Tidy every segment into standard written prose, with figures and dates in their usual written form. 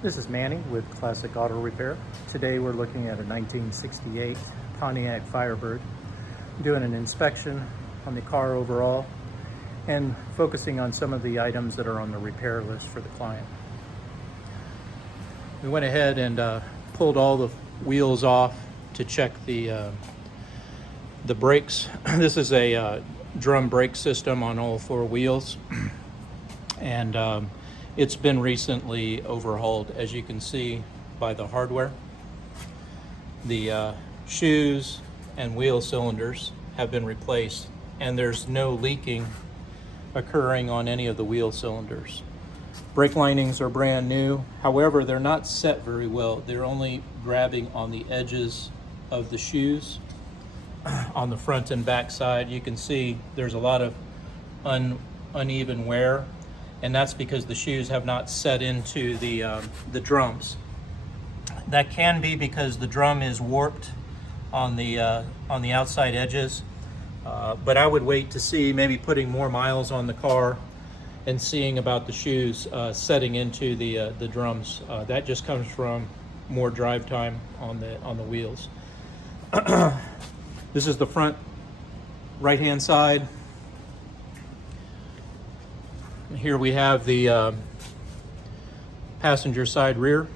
This is Manny with Classic Auto Repair. Today we're looking at a 1968 Pontiac Firebird, doing an inspection on the car overall and focusing on some of the items that are on the repair list for the client. We went ahead and pulled all the wheels off to check the brakes. This is a drum brake system on all four wheels, and it's been recently overhauled, as you can see by the hardware. The shoes and wheel cylinders have been replaced, and there's no leaking occurring on any of the wheel cylinders. Brake linings are brand new. However, they're not set very well. They're only grabbing on the edges of the shoes. On the front and back side, you can see there's a lot of uneven wear, and that's because the shoes have not set into the drums. That can be because the drum is warped on the outside edges, but I would wait to see, maybe putting more miles on the car and seeing about the shoes setting into the drums. That just comes from more drive time on the wheels. This is the front right-hand side. Here we have the passenger side rear,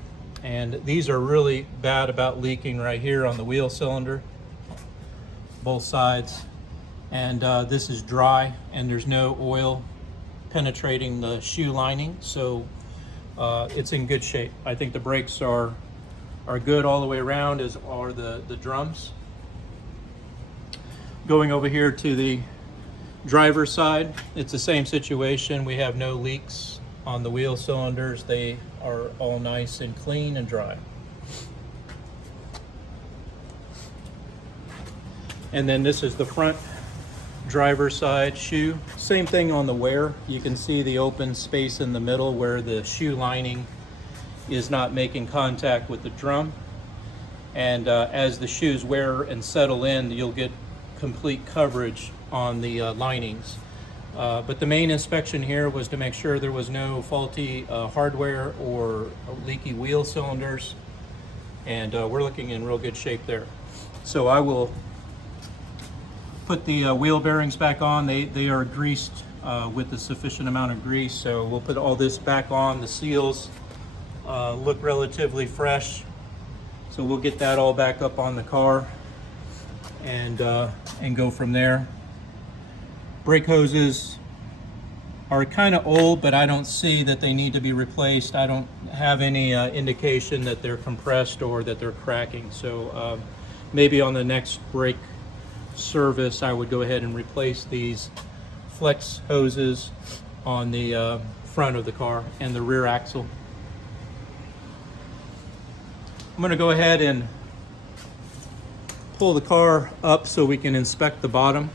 and these are really bad about leaking right here on the wheel cylinder, both sides. And this is dry, and there's no oil penetrating the shoe lining, so it's in good shape. I think the brakes are good all the way around, as are the drums. Going over here to the driver's side, it's the same situation. We have no leaks on the wheel cylinders. They are all nice and clean and dry. And then this is the front driver's side shoe. Same thing on the wear. You can see the open space in the middle where the shoe lining is not making contact with the drum. And as the shoes wear and settle in, you'll get complete coverage on the linings. But the main inspection here was to make sure there was no faulty hardware or leaky wheel cylinders, and we're looking in real good shape there. So I will put the wheel bearings back on. They are greased with a sufficient amount of grease, so we'll put all this back on. The seals look relatively fresh, so we'll get that all back up on the car and go from there. Brake hoses are kind of old, but I don't see that they need to be replaced. I don't have any indication that they're compressed or that they're cracking. So maybe on the next brake service, I would go ahead and replace these flex hoses on the front of the car and the rear axle. I'm going to go ahead and pull the car up so we can inspect the bottom.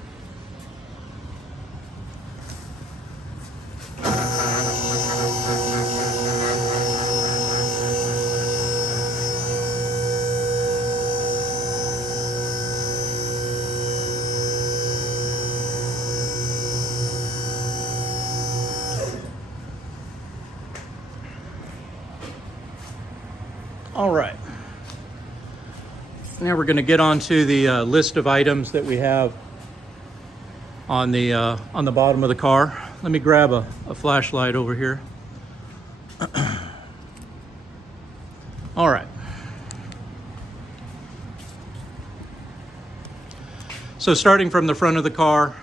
All right. Now we're going to get onto the list of items that we have on the bottom of the car. Let me grab a flashlight over here. All right. So starting from the front of the car,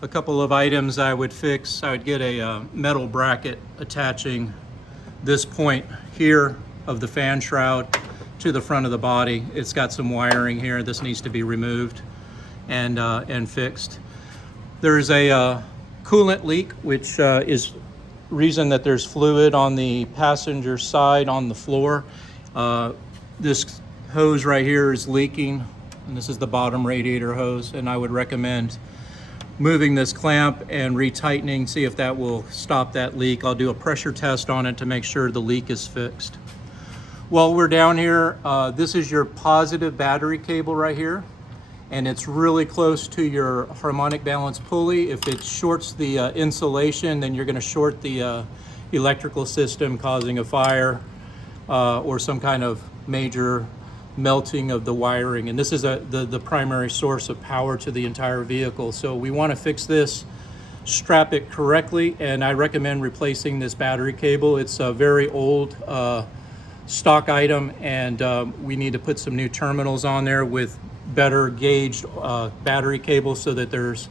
a couple of items I would fix. I would get a metal bracket attaching this point here of the fan shroud to the front of the body. It's got some wiring here. This needs to be removed and fixed. There's a coolant leak, which is reason that there's fluid on the passenger side on the floor. This hose right here is leaking, and this is the bottom radiator hose, and I would recommend moving this clamp and retightening, see if that will stop that leak. I'll do a pressure test on it to make sure the leak is fixed. While we're down here, this is your positive battery cable right here, and it's really close to your harmonic balance pulley. If it shorts the insulation, then you're going to short the electrical system, causing a fire. or some kind of major melting of the wiring. And this is the primary source of power to the entire vehicle. So we want to fix this, strap it correctly, and I recommend replacing this battery cable. It's a very old stock item, and we need to put some new terminals on there with better gauged battery cables so that there's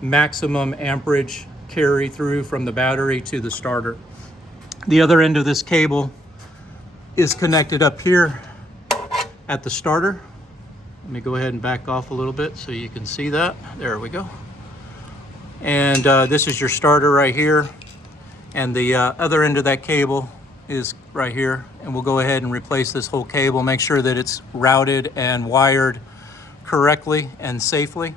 maximum amperage carry through from the battery to the starter. The other end of this cable is connected up here at the starter. Let me go ahead and back off a little bit so you can see that. There we go. And this is your starter right here. And the other end of that cable is right here. And we'll go ahead and replace this whole cable, make sure that it's routed and wired correctly and safely.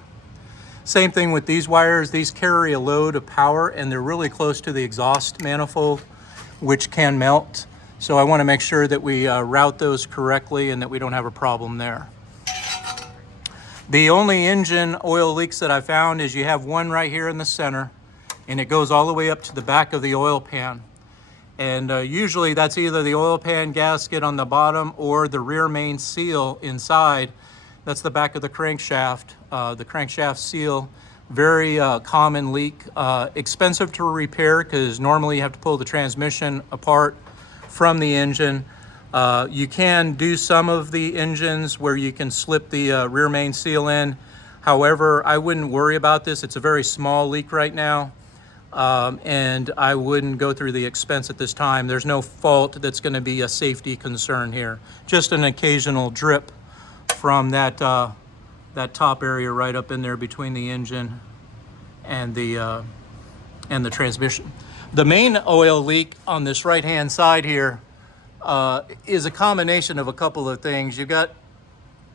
Same thing with these wires. These carry a load of power and they're really close to the exhaust manifold, which can melt. So I want to make sure that we route those correctly and that we don't have a problem there. The only engine oil leaks that I found is you have one right here in the center, and it goes all the way up to the back of the oil pan. And usually that's either the oil pan gasket on the bottom or the rear main seal inside. That's the back of the crankshaft seal. Very common leak, expensive to repair because normally you have to pull the transmission apart from the engine. You can do some of the engines where you can slip the rear main seal in. However, I wouldn't worry about this. It's a very small leak right now. And I wouldn't go through the expense at this time. There's no fault that's going to be a safety concern here. Just an occasional drip from that top area right up in there between the engine and the transmission. The main oil leak on this right-hand side here is a combination of a couple of things. You've got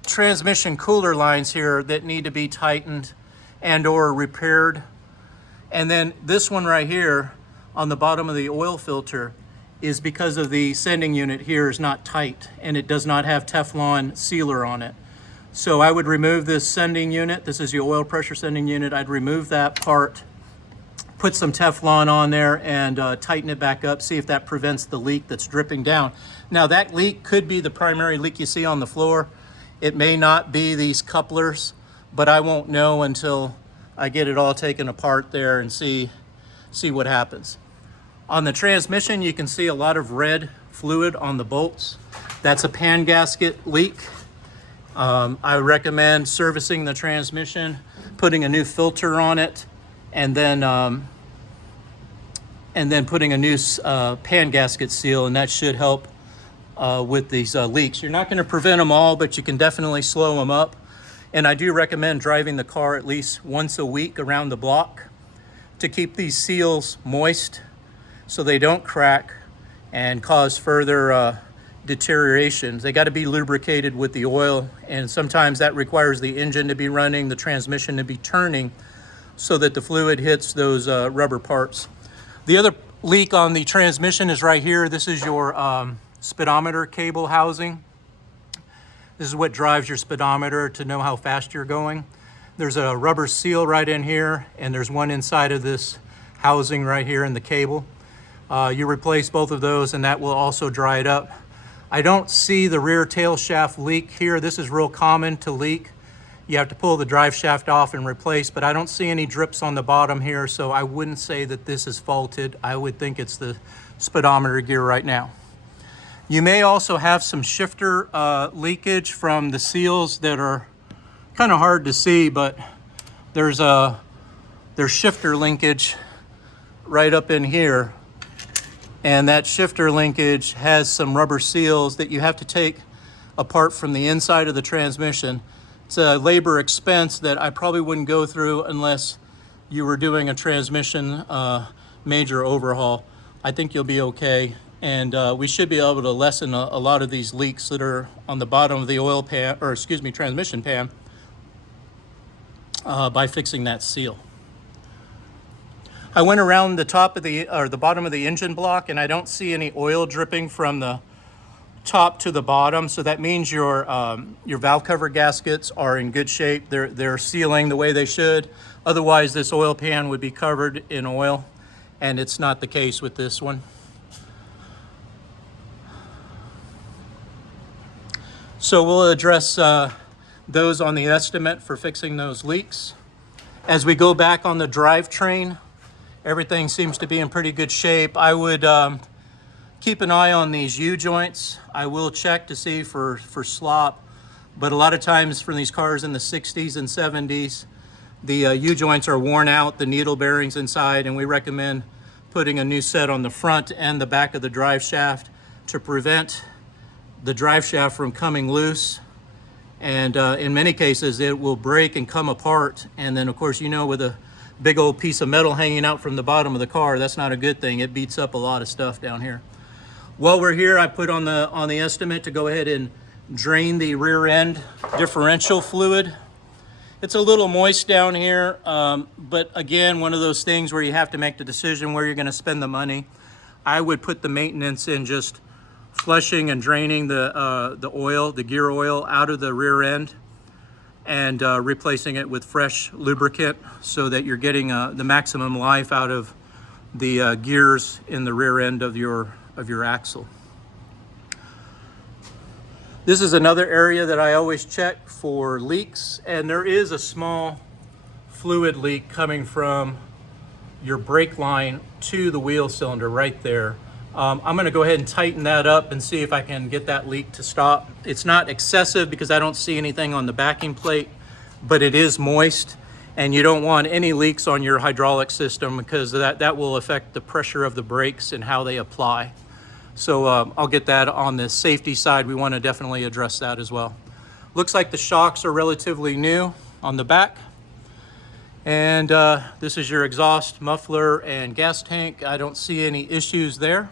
transmission cooler lines here that need to be tightened and or repaired. And then this one right here on the bottom of the oil filter is because of the sending unit here is not tight and it does not have Teflon sealer on it. So I would remove this sending unit. This is your oil pressure sending unit. I'd remove that part, put some Teflon on there and tighten it back up, see if that prevents the leak that's dripping down. Now that leak could be the primary leak you see on the floor. It may not be these couplers, but I won't know until I get it all taken apart there and see what happens. On the transmission, you can see a lot of red fluid on the bolts. That's a pan gasket leak. I recommend servicing the transmission, putting a new filter on it, and then putting a new pan gasket seal, and that should help with these leaks. You're not going to prevent them all, but you can definitely slow them up. And I do recommend driving the car at least once a week around the block to keep these seals moist so they don't crack and cause further deterioration. They got to be lubricated with the oil, and sometimes that requires the engine to be running, the transmission to be turning so that the fluid hits those rubber parts. The other leak on the transmission is right here. This is your speedometer cable housing. This is what drives your speedometer to know how fast you're going. There's a rubber seal right in here, and there's one inside of this housing right here in the cable. You replace both of those, and that will also dry it up. I don't see the rear tail shaft leak here. This is real common to leak. You have to pull the drive shaft off and replace, but I don't see any drips on the bottom here, so I wouldn't say that this is faulted. I would think it's the speedometer gear right now. You may also have some shifter leakage from the seals that are kind of hard to see, but there's shifter linkage right up in here. And that shifter linkage has some rubber seals that you have to take apart from the inside of the transmission. It's a labor expense that I probably wouldn't go through unless you were doing a transmission major overhaul. I think you'll be okay. And we should be able to lessen a lot of these leaks that are on the bottom of the oil pan, or excuse me, transmission pan, by fixing that seal. I went around the top of the bottom of the engine block, and I don't see any oil dripping from the top to the bottom. So that means your valve cover gaskets are in good shape. They're sealing the way they should. Otherwise, this oil pan would be covered in oil, and it's not the case with this one. So we'll address those on the estimate for fixing those leaks. As we go back on the drivetrain, everything seems to be in pretty good shape. I would keep an eye on these U-joints. I will check to see for slop, but a lot of times for these cars in the 60s and 70s, the U-joints are worn out, the needle bearings inside, and we recommend putting a new set on the front and the back of the drive shaft to prevent the drive shaft from coming loose. And in many cases, it will break and come apart. And then, of course, you know, with a big old piece of metal hanging out from the bottom of the car, that's not a good thing. It beats up a lot of stuff down here. While we're here, I put on the estimate to go ahead and drain the rear end differential fluid. It's a little moist down here, but again, one of those things where you have to make the decision where you're going to spend the money. I would put the maintenance in just flushing and draining the oil, the gear oil, out of the rear end, and replacing it with fresh lubricant so that you're getting the maximum life out of the gears in the rear end of your axle. This is another area that I always check for leaks, and there is a small fluid leak coming from your brake line to the wheel cylinder right there. I'm going to go ahead and tighten that up and see if I can get that leak to stop. It's not excessive because I don't see anything on the backing plate, but it is moist, and you don't want any leaks on your hydraulic system because that will affect the pressure of the brakes and how they apply. So I'll get that on the safety side. We want to definitely address that as well. Looks like the shocks are relatively new on the back. And this is your exhaust, muffler, and gas tank. I don't see any issues there.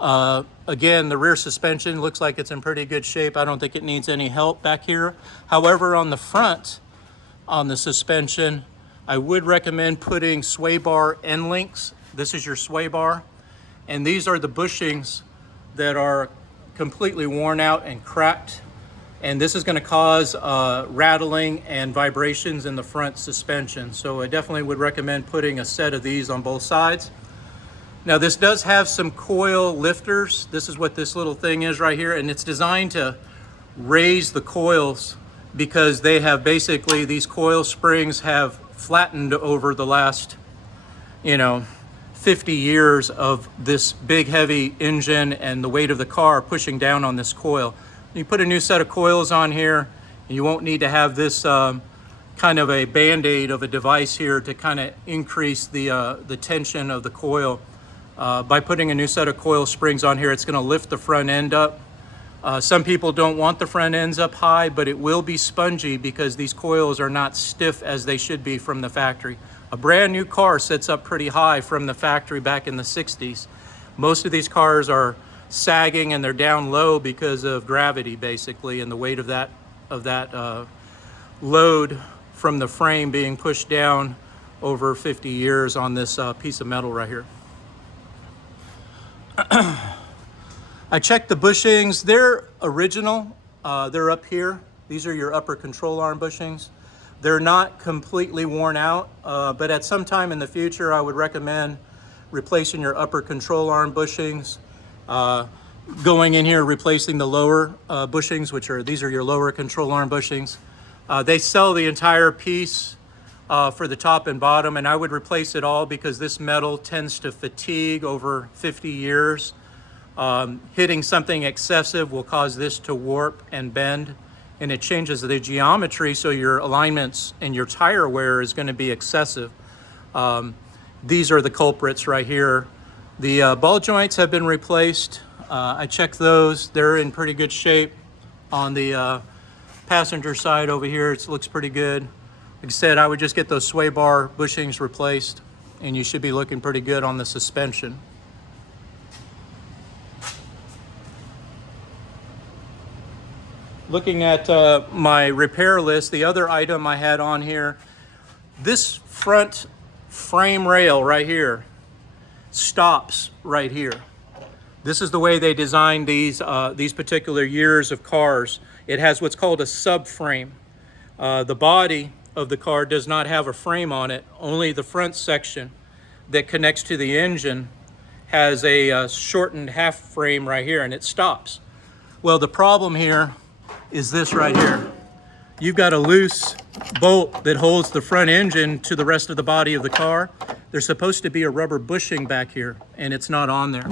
Again, the rear suspension looks like it's in pretty good shape. I don't think it needs any help back here. However, on the front, on the suspension, I would recommend putting sway bar end links. This is your sway bar. And these are the bushings that are completely worn out and cracked. And this is going to cause rattling and vibrations in the front suspension. So I definitely would recommend putting a set of these on both sides. Now this does have some coil lifters. This is what this little thing is right here. And it's designed to raise the coils because they have basically, these coil springs have flattened over the last, 50 years of this big heavy engine and the weight of the car pushing down on this coil. You put a new set of coils on here, and you won't need to have this kind of a band-aid of a device here to kind of increase the tension of the coil. By putting a new set of coil springs on here, it's going to lift the front end up. Some people don't want the front ends up high, but it will be spongy because these coils are not stiff as they should be from the factory. A brand new car sits up pretty high from the factory back in the 60s. Most of these cars are sagging and they're down low because of gravity, basically, and the weight of that load from the frame being pushed down over 50 years on this piece of metal right here. I checked the bushings. They're original. They're up here. These are your upper control arm bushings. They're not completely worn out, but at some time in the future, I would recommend replacing your upper control arm bushings, going in here, replacing the lower bushings, these are your lower control arm bushings. They sell the entire piece for the top and bottom, and I would replace it all because this metal tends to fatigue over 50 years. Hitting something excessive will cause this to warp and bend, and it changes the geometry, so your alignments and your tire wear is going to be excessive. These are the culprits right here. The ball joints have been replaced. I checked those. They're in pretty good shape. On the passenger side over here, it looks pretty good. Like I said, I would just get those sway bar bushings replaced, and you should be looking pretty good on the suspension. Looking at my repair list, the other item I had on here, this front frame rail right here stops right here. This is the way they designed these particular years of cars. It has what's called a subframe. The body of the car does not have a frame on it. Only the front section that connects to the engine has a shortened half frame right here, and it stops. Well, the problem here is this right here. You've got a loose bolt that holds the front engine to the rest of the body of the car. There's supposed to be a rubber bushing back here, and it's not on there.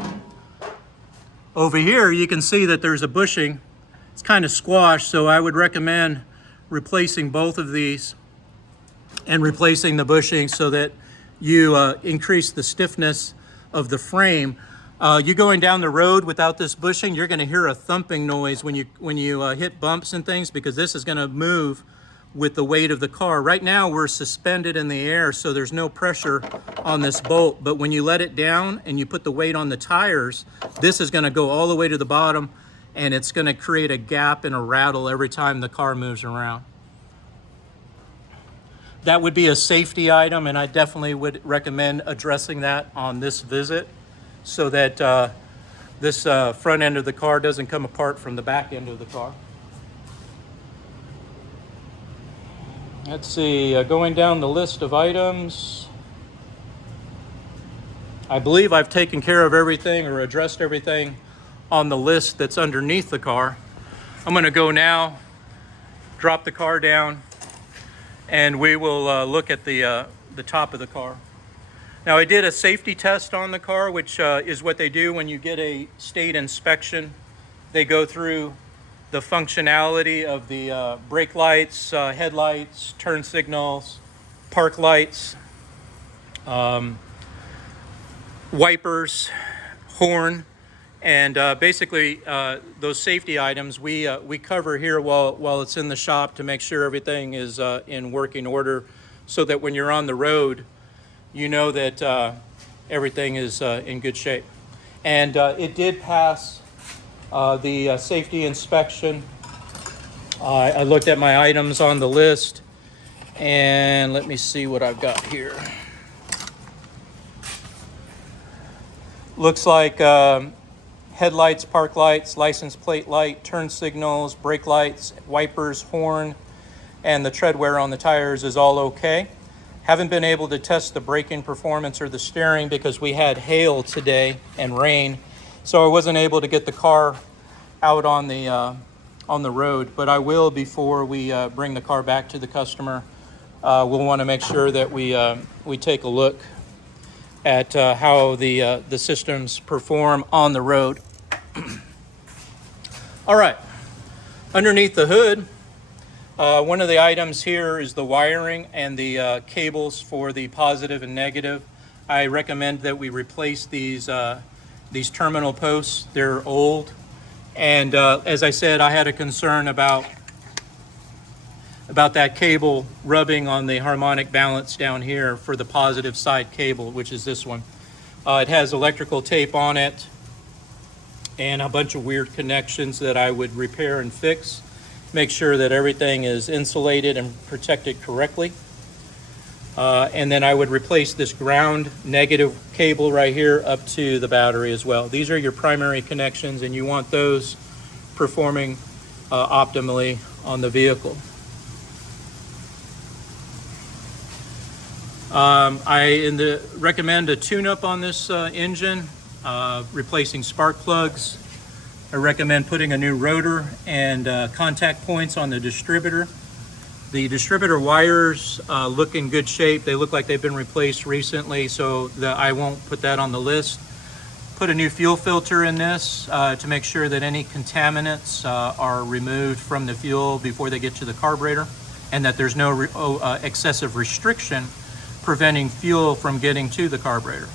Over here, you can see that there's a bushing. It's kind of squashed, so I would recommend replacing both of these and replacing the bushing so that you increase the stiffness of the frame. You going down the road without this bushing, you're going to hear a thumping noise when you hit bumps and things, because this is going to move with the weight of the car. Right now we're suspended in the air, so there's no pressure on this bolt, but when you let it down and you put the weight on the tires, this is going to go all the way to the bottom, and it's going to create a gap and a rattle every time the car moves around. That would be a safety item, and I definitely would recommend addressing that on this visit so that this front end of the car doesn't come apart from the back end of the car. Let's see, going down the list of items, I believe I've taken care of everything or addressed everything on the list that's underneath the car. I'm going to go now, drop the car down, and we will look at the top of the car. Now, I did a safety test on the car, which is what they do when you get a state inspection. They go through the functionality of the brake lights, headlights, turn signals, park lights, wipers, horn, and basically those safety items we cover here while it's in the shop to make sure everything is in working order, so that when you're on the road, you know that everything is in good shape. And it did pass the safety inspection. I looked at my items on the list, and let me see what I've got here. Looks like headlights, park lights, license plate light, turn signals, brake lights, wipers, horn, and the tread wear on the tires is all okay. Haven't been able to test the braking performance or the steering because we had hail today and rain, so I wasn't able to get the car out on the road, but I will before we bring the car back to the customer. We'll want to make sure that we take a look at how the systems perform on the road. All right, underneath the hood, one of the items here is the wiring and the cables for the positive and negative. I recommend that we replace these terminal posts. They're old, and as I said, I had a concern about that cable rubbing on the harmonic balance down here for the positive side cable, which is this one. It has electrical tape on it and a bunch of weird connections that I would repair and fix. Make sure that everything is insulated and protected correctly. And then I would replace this ground negative cable right here up to the battery as well. These are your primary connections, and you want those performing optimally on the vehicle. I recommend a tune-up on this engine, replacing spark plugs. I recommend putting a new rotor and contact points on the distributor. The distributor wires look in good shape. They look like they've been replaced recently, so I won't put that on the list. Put a new fuel filter in this to make sure that any contaminants are removed from the fuel before they get to the carburetor, and that there's no excessive restriction preventing fuel from getting to the carburetor.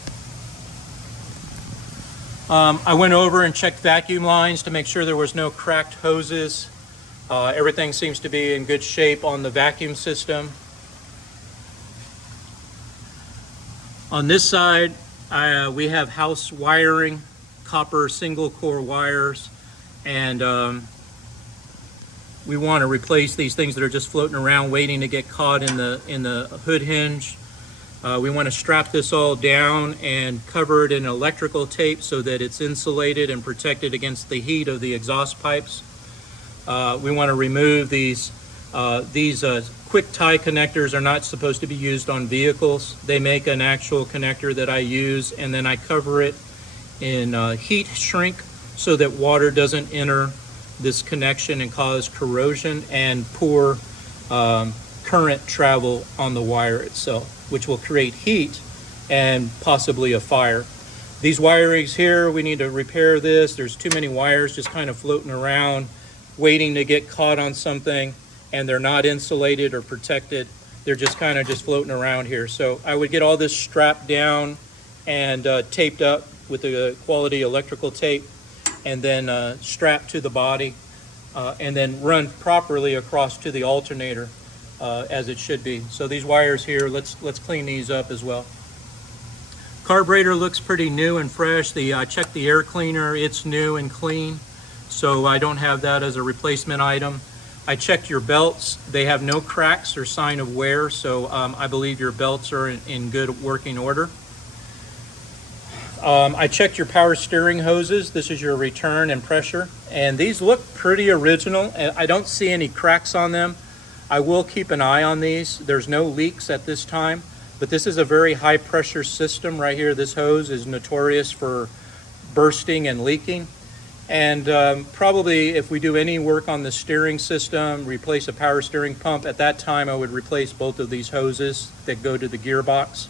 I went over and checked vacuum lines to make sure there was no cracked hoses. Everything seems to be in good shape on the vacuum system. On this side, we have house wiring, copper single core wires, and we want to replace these things that are just floating around waiting to get caught in the hood hinge. We want to strap this all down and cover it in electrical tape so that it's insulated and protected against the heat of the exhaust pipes. We want to remove these quick tie connectors. Are not supposed to be used on vehicles. They make an actual connector that I use, and then I cover it in heat shrink so that water doesn't enter this connection and cause corrosion and poor current travel on the wire itself, which will create heat and possibly a fire. These wirings here, we need to repair this. There's too many wires just kind of floating around, waiting to get caught on something, and they're not insulated or protected. They're just kind of just floating around here. So I would get all this strapped down and taped up with the quality electrical tape, and then strapped to the body, and then run properly across to the alternator as it should be. So these wires here, let's clean these up as well. Carburetor looks pretty new and fresh. I checked the air cleaner, it's new and clean, so I don't have that as a replacement item. I checked your belts. They have no cracks or sign of wear, so I believe your belts are in good working order. I checked your power steering hoses. This is your return and pressure, and these look pretty original. I don't see any cracks on them. I will keep an eye on these. There's no leaks at this time, but this is a very high pressure system right here. This hose is notorious for bursting and leaking. And probably if we do any work on the steering system, replace a power steering pump, at that time I would replace both of these hoses that go to the gearbox.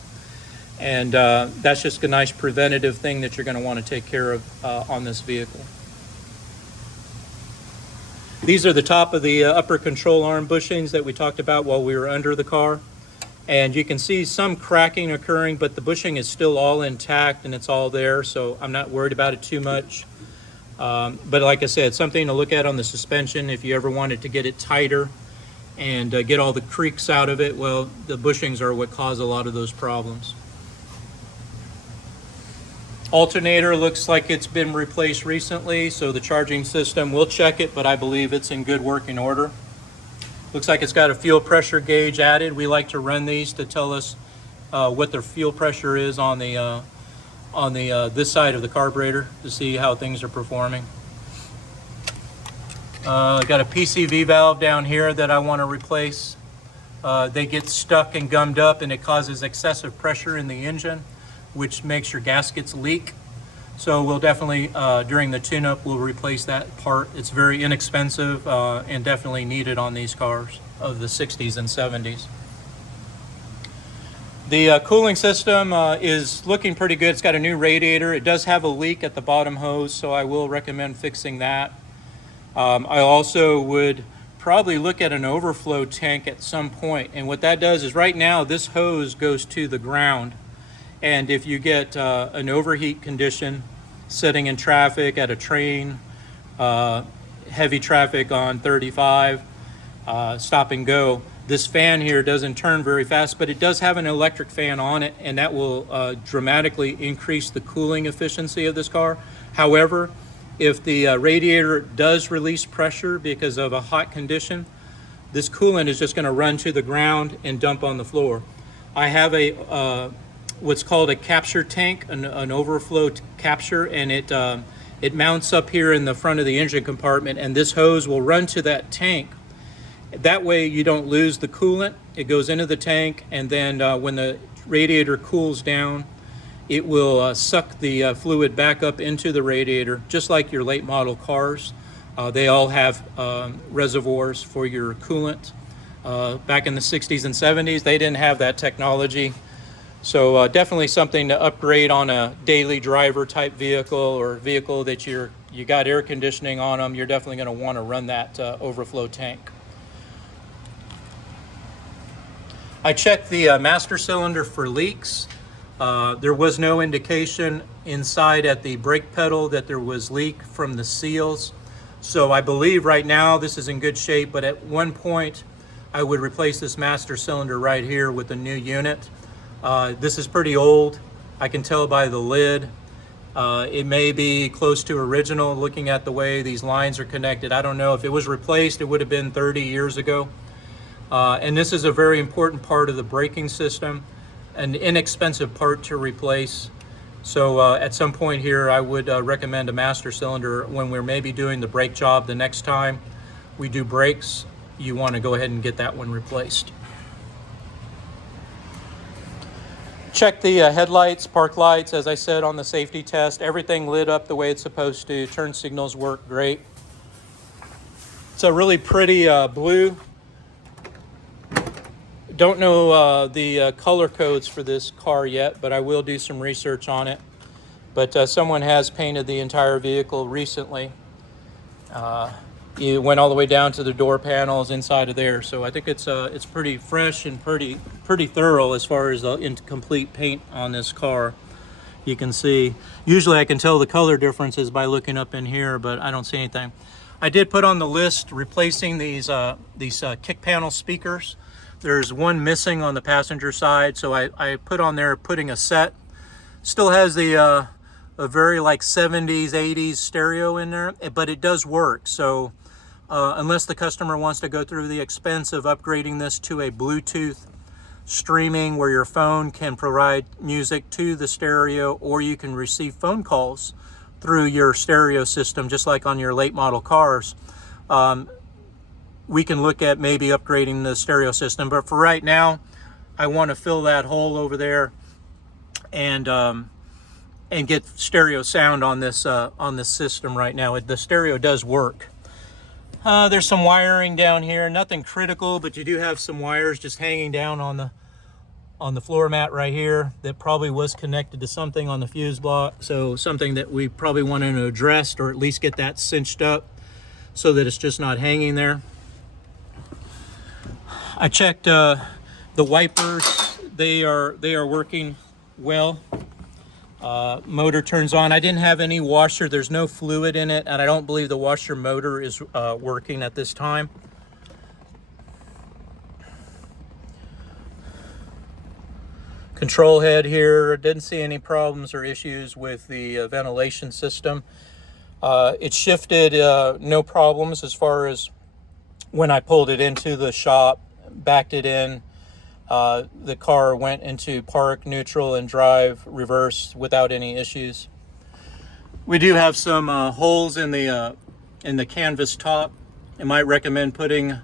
And that's just a nice preventative thing that you're going to want to take care of on this vehicle. These are the top of the upper control arm bushings that we talked about while we were under the car. And you can see some cracking occurring, but the bushing is still all intact and it's all there, so I'm not worried about it too much. But like I said, something to look at on the suspension if you ever wanted to get it tighter and get all the creaks out of it. Well, the bushings are what cause a lot of those problems. Alternator looks like it's been replaced recently, so the charging system, we'll check it, but I believe it's in good working order. Looks like it's got a fuel pressure gauge added. We like to run these to tell us what the fuel pressure is on the this side of the carburetor to see how things are performing. Got a PCV valve down here that I want to replace. They get stuck and gummed up, and it causes excessive pressure in the engine, which makes your gaskets leak. So we'll definitely, during the tune-up, we'll replace that part. It's very inexpensive and definitely needed on these cars of the 60s and 70s. The cooling system is looking pretty good. It's got a new radiator. It does have a leak at the bottom hose, so I will recommend fixing that. I also would probably look at an overflow tank at some point. And what that does is right now this hose goes to the ground. And if you get an overheat condition sitting in traffic at a train, heavy traffic on 35, stop and go, this fan here doesn't turn very fast, but it does have an electric fan on it, and that will dramatically increase the cooling efficiency of this car. However, if the radiator does release pressure because of a hot condition, this coolant is just going to run to the ground and dump on the floor. I have a what's called a capture tank, an overflow capture, and it mounts up here in the front of the engine compartment, and this hose will run to that tank. That way you don't lose the coolant. It goes into the tank, and then when the radiator cools down, it will suck the fluid back up into the radiator, just like your late model cars. They all have reservoirs for your coolant. Back in the 60s and 70s, they didn't have that technology. So definitely something to upgrade on a daily driver type vehicle, or vehicle that you got air conditioning on them. You're definitely going to want to run that overflow tank. I checked the master cylinder for leaks. There was no indication inside at the brake pedal that there was leak from the seals. So I believe right now this is in good shape, but at one point I would replace this master cylinder right here with a new unit. This is pretty old. I can tell by the lid. It may be close to original looking at the way these lines are connected. I don't know. If it was replaced, it would have been 30 years ago. And this is a very important part of the braking system, an inexpensive part to replace. So at some point here, I would recommend a master cylinder when we're maybe doing the brake job the next time we do brakes. You want to go ahead and get that one replaced. Check the headlights, park lights, as I said on the safety test. Everything lit up the way it's supposed to. Turn signals work great. It's a really pretty blue. Don't know the color codes for this car yet, but I will do some research on it. But someone has painted the entire vehicle recently. It went all the way down to the door panels inside of there, so I think it's pretty fresh and pretty thorough as far as the incomplete paint on this car. You can see, usually I can tell the color differences by looking up in here, but I don't see anything. I did put on the list replacing these kick panel speakers. There's one missing on the passenger side, so I put on there putting a set. Still has the a very like 70s, 80s stereo in there, but it does work. So unless the customer wants to go through the expense of upgrading this to a Bluetooth streaming where your phone can provide music to the stereo, or you can receive phone calls through your stereo system, just like on your late model cars, we can look at maybe upgrading the stereo system. But for right now, I want to fill that hole over there and get stereo sound on this system right now. The stereo does work. There's some wiring down here, nothing critical, but you do have some wires just hanging down on the floor mat right here that probably was connected to something on the fuse block. So something that we probably wanted to address, or at least get that cinched up so that it's just not hanging there. I checked the wipers. They are working well. Motor turns on. I didn't have any washer. There's no fluid in it, and I don't believe the washer motor is working at this time. Control head here, didn't see any problems or issues with the ventilation system. It shifted, no problems as far as when I pulled it into the shop, backed it in. The car went into park, neutral, and drive reverse without any issues. We do have some holes in the canvas top. I might recommend putting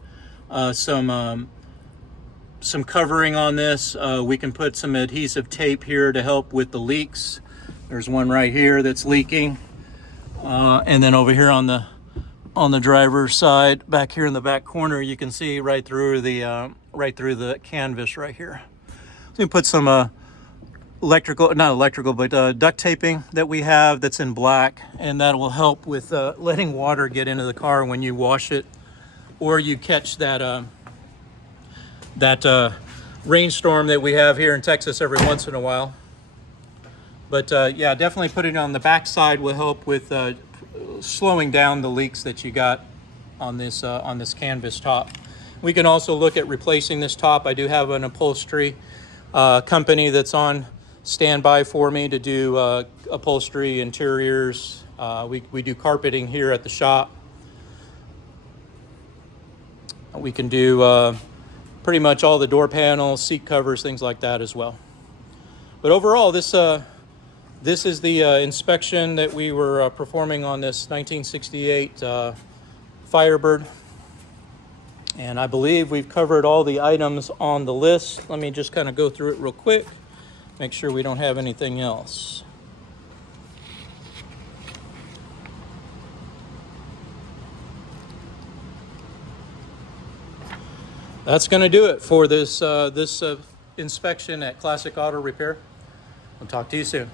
some covering on this. We can put some adhesive tape here to help with the leaks. There's one right here that's leaking, and then over here on the driver's side, back here in the back corner, you can see right through the canvas right here. So you put some not electrical, but duct taping that we have that's in black, and that will help with letting water get into the car when you wash it, or you catch that rainstorm that we have here in Texas every once in a while. But yeah, definitely putting it on the back side will help with slowing down the leaks that you got on this canvas top. We can also look at replacing this top. I do have an upholstery company that's on standby for me to do upholstery, interiors. We do carpeting here at the shop. We can do pretty much all the door panels, seat covers, things like that as well. But overall, this is the inspection that we were performing on this 1968 Firebird. And I believe we've covered all the items on the list. Let me just kind of go through it real quick, make sure we don't have anything else. That's going to do it for this inspection at Classic Auto Repair. I'll talk to you soon.